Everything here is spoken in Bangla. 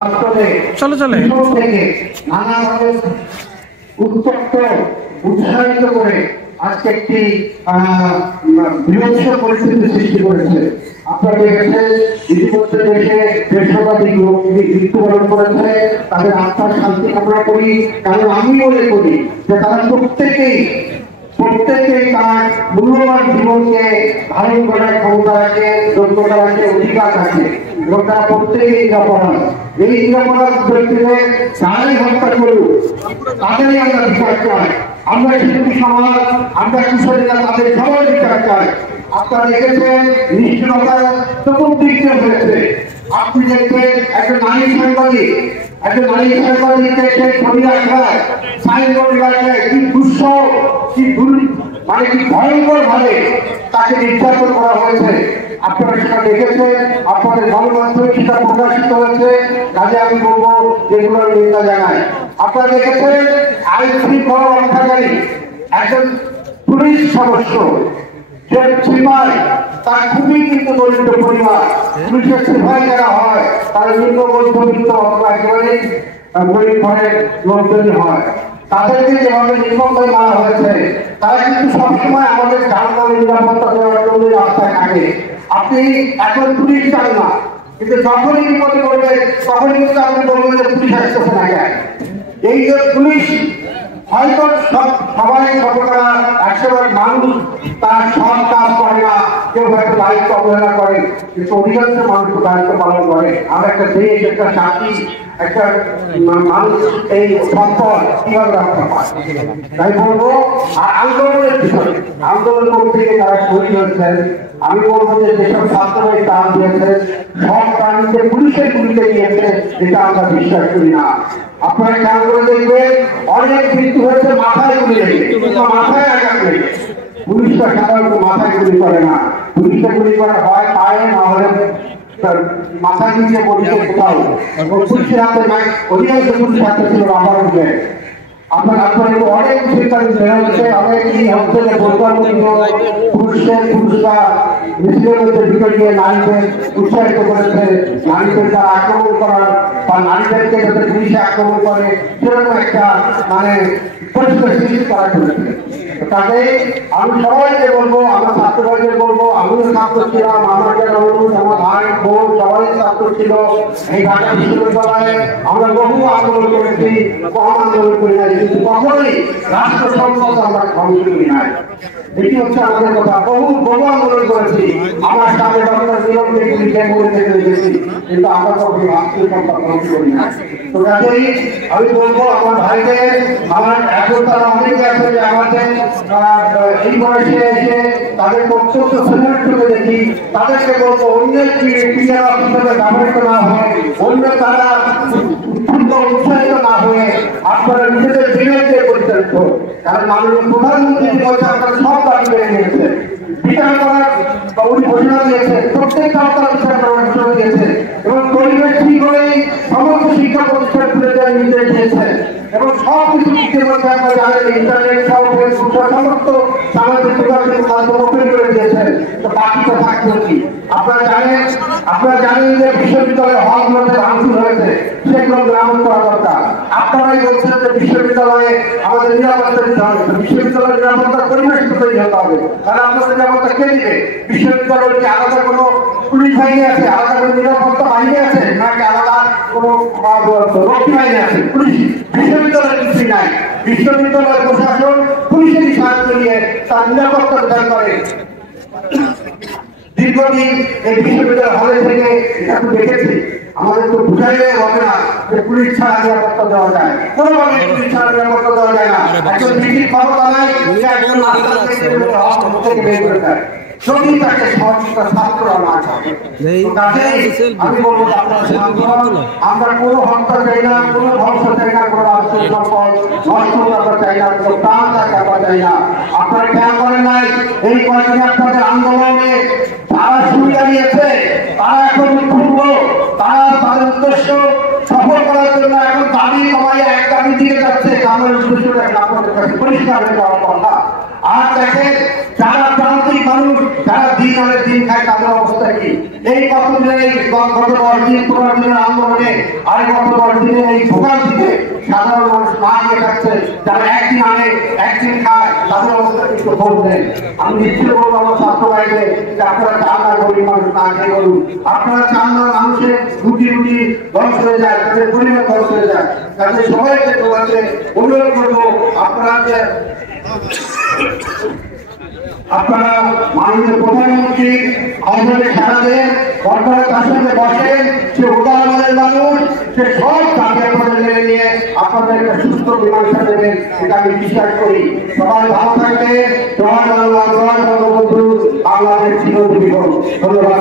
চলো চলে নানাভাবে উত্তপ্ত উৎসাহিত করে আজকে একটি বৃহৎ পরিস্থিতি সৃষ্টি করেছে। আপনারা দেখেছেন ইতিমধ্যে দেশে 150 লোক মৃত্যুবরণ করেছে। তাদের আত্মার শান্তি কামনা করি, কারণ আমি মনে করি যে তারা প্রত্যেকেই তার মূল্যবান জীবনকে ধারণ করার ক্ষমতা আছে, যোগ্যতা আছে, অধিকার আছে এবং তারা প্রত্যেকেই নিরাপরাধ। এই নিরাপরাধ ব্যক্তিদের যারাই হত্যা করুক তাদেরই আমরা বিচার চাই। আমরা শিল্পী সমাজ, আমরা কিশোরীরা তাদের সবাই বিচার চাই। আপনারা দেখেছেন নিষ্ঠুরতা চতুর্দিকে হয়েছে। আপনি দেখবেন একটা নারী সাংবাদিককে সেই ছবি রাখায় সাইনবোর্ড রাখায় কি দুঃসহ কি ভয়ঙ্কর ভাবে তাকে নির্যাতন করা হয়েছে। আপনারা সেটা দেখেছেন, আপনাদের গণমাধ্যমে সেটা প্রকাশিত হয়েছে। কাজে আমি বলবো যেগুলোর নিন্দা জানাই। আপনারা দেখেছেন আইন শৃঙ্খলা রক্ষাকারী একজন পুলিশ সদস্য যে সিপাই, তার খুবই কিন্তু দরিদ্র পরিবার। পুলিশের সিপাই যারা হয় তারা নিম্ন মধ্যবিত্ত অথবা একেবারে গরিব ঘরের লোকজনই হয়। তাদেরকে যেভাবে নির্মমভাবে মারা হয়েছে, তারা কিন্তু সবসময় আমাদের জানমাল নিরাপত্তা দেওয়ার জন্য রাস্তায় থাকে। আপনি এখন পুলিশ চান না, কিন্তু যখনই বিপদে পড়বে তখনই কিন্তু আপনি বলবেন যে পুলিশ আসতেছে না কেন। এই যে পুলিশ হয়তো সবাই শতকরা 100 মানুষ তার সব কাজ করে না, কেউ হয়তো দায়িত্ব অবহেলা করে, কিন্তু অধিকাংশ মানুষ দায়িত্ব পালন করে। আর একটা দেশ, একটা জাতি, একটা মানুষ এই সম্পদ কিভাবে রক্ষা পায়। তাই বলবো আন্দোলনের বিষয়, আন্দোলন করতে গিয়ে যারা শহীদ হয়েছেন, আমি বলবো যে যেসব ছাত্ররাই প্রাণ দিয়েছে সব প্রাণীতে পুলিশের গুলিতে গিয়েছে, এটা আমরা বিশ্বাস করি না। আপনারা খেয়াল করে দেখবেন অনেক মৃত্যু হয়েছে মাথায় গুলি লেগে, মাথায় আঘাত লেগে। পুলিশটা সাধারণত মাথায় গুলি করে না, পুলিশটা গুলি করে হয় পায়ে, না হলে মাথা নিচে পড়ছে কোথাও। পুলিশের হাতে অধিকাংশ পুলিশ হাতে ছিল আমার উঠে। আপনার অনেক সিদ্ধান্ত নেওয়া হচ্ছে, অনেক কি হচ্ছে যে পুরুষরা মিছিলের মধ্যে ভিতরে গিয়ে নারীদের উৎসাহিত করেছে, নারীদের তারা আক্রমণ করার বা নারীদেরকে যাদের পুলিশে আক্রমণ করে সেরকম একটা পরিস্থিতি সৃষ্টি করা করেছে। তাতে আমি সবাইকে বলবো, আমার ছাত্রভাইদের বলবো, আমিও ছাত্র ছিলাম, আমার যারা অনুরোধ, আমার ভাই বোন সবাই ছাত্র ছিল। এই ঢাকা বিশ্ববিদ্যালয়ে আমরা বহু আন্দোলন করেছি, কম আন্দোলন করি নাই, কিন্তু কখনোই রাষ্ট্র সম্পদ আমরা ধ্বংস করি নাই। এটি হচ্ছে আমাদের কথা। বহু আন্দোলন করেছি, আমার সামনে ডক্টর মিলনকে গুলিকে মরে থেকে রেখেছি, কিন্তু আমরা কখনো রাষ্ট্র সম্পদ ধ্বংস করি না। তো কাজেই আমি বলবো আমার ভাইদের, আমার এখন তারা অনেকে আছে যে আমাদের এই বয়সে এসে তাদের বক্তব্য শোনার জন্য দেখি, তাদেরকে বলবো অন্যের ক্রিয়া হিসেবে ব্যবহৃত না হয়, অন্য তারা উৎসাহিত না হয়ে আপনারা নিজেদের বিরুদ্ধে পরিচালিত। কারণ মাননীয় প্রধানমন্ত্রী বলছে আপনারা সব দাবি পেয়ে নিয়েছেন, বিচার করার উনি ঘোষণা দিয়েছেন, প্রত্যেকটা আপনারা বিচার করার ঘোষণা দিয়েছেন এবং পরিবেশ ঠিক হলেই সমস্ত শিক্ষা প্রতিষ্ঠান খুলে দেওয়ার নির্দেশ দিয়েছেন এবং সব কিছু দিতে বলতে আপনারা জানেন ইন্টারনেট সব সমস্ত সামাজিক যোগাযোগ মাধ্যম ওপেন করে দিয়েছেন। তো বাকিটা থাকবে কি? আপনারা জানেন যে বিশ্ববিদ্যালয়ের হলগুলোতে ভাঙচুর হয়েছে, সেগুলো গ্রামণ করা দরকার। আপনারাই বলছেন যে বিশ্ববিদ্যালয়ে আমাদের নিরাপত্তা দিতে হবে, বিশ্ববিদ্যালয়ের নিরাপত্তা পরিবেশিত তৈরি হতে হবে। তাহলে আপনাদের নিরাপত্তা কে দিবে? বিশ্ববিদ্যালয়ের কি আলাদা কোনো পুলিশ বাহিনী আছে, আলাদা কোনো নিরাপত্তা বাহিনী আছে, নাকি আলাদা কোনো রক্ষী বাহিনী আছে? পুলিশ বিশ্ববিদ্যালয়ের কিছুই নাই। বিশ্ববিদ্যালয়ের প্রশাসন পুলিশেরই সাহায্য নিয়ে তার নিরাপত্তা প্রদান করে। দীর্ঘদিন এই বিশ্ববিদ্যালয় হলে থেকে একটু দেখেছি, আমাদের তো বুঝাইলে হবে না যে পুলিশ ছাড়া নিরাপত্তা দেওয়া যায়, কোনোভাবে পুলিশ ছাড়া নিরাপত্তা দেওয়া যায় না। একজন মিছিল ক্ষমতা নাই, একজন রাস্তা থেকে বের করে দেয়, যদি তাকে সহযোগিতা ছাত্ররা না থাকে। আমি বলবো আমরা কোনো হত্যা চাই না, কোনো ধ্বংস চাই না, কোনো রাষ্ট্রীয় সম্পদ নষ্ট করতে চাই না, কোনো প্রাণ কাটা চাই না। আপনারা খেয়াল করেন নাই এই কয়েকদিন আপনাদের আন্দোলনে তারা সুবিধা নিয়েছে, তারা এখন পূর্ব তাদের উদ্দেশ্য সফল করার জন্য এখন দাবি কমাই এক দাবি দিয়ে যাচ্ছে, আমার উদ্দেশ্যটা আপনাদের কাছে পরিষ্কার হয়ে যাওয়ার কথা। আর দেখেন যারা প্রান্তিক মানুষ, যারা দিন আনে দিন খায়, তাদের অবস্থা কি? এই কতদিনের গত 10 দিন 15 দিনের আন্দোলনে আর বর্তমান দিনে এই ভোগান্তিতে সাধারণ মানুষ না খেয়ে থাকছে, যারা একদিন আনে একদিন খায়, তাদের অবস্থা কিন্তু বলতেন। আমি নিশ্চয় বলবো আমার ছাত্র ভাইকে যে আপনারা চান না গরিব মানুষ না খেয়ে বলুন, আপনারা চান না মানুষের রুটি রুটি ধ্বংস হয়ে যায়, তাদের পরিবার ধ্বংস হয়ে যায়। তাদের সবাইকে তোমাকে অনুরোধ করবো আপনারা মাননীয় প্রধানমন্ত্রী আহ্বানে সাড়া দেন, সরকারের কাছে বসেন, সে উদাহরণের মানুষ, সে সব দাবি আপনাদের মেনে নিয়ে আপনাদের একটা সুস্থ মীমাংসা দেবেন, এটা আমি বিশ্বাস করি। সবাই ভালো থাকবে। জয় বাংলা, জয় বঙ্গবন্ধু, বাংলাদেশ চিরজীবী হোক। ধন্যবাদ।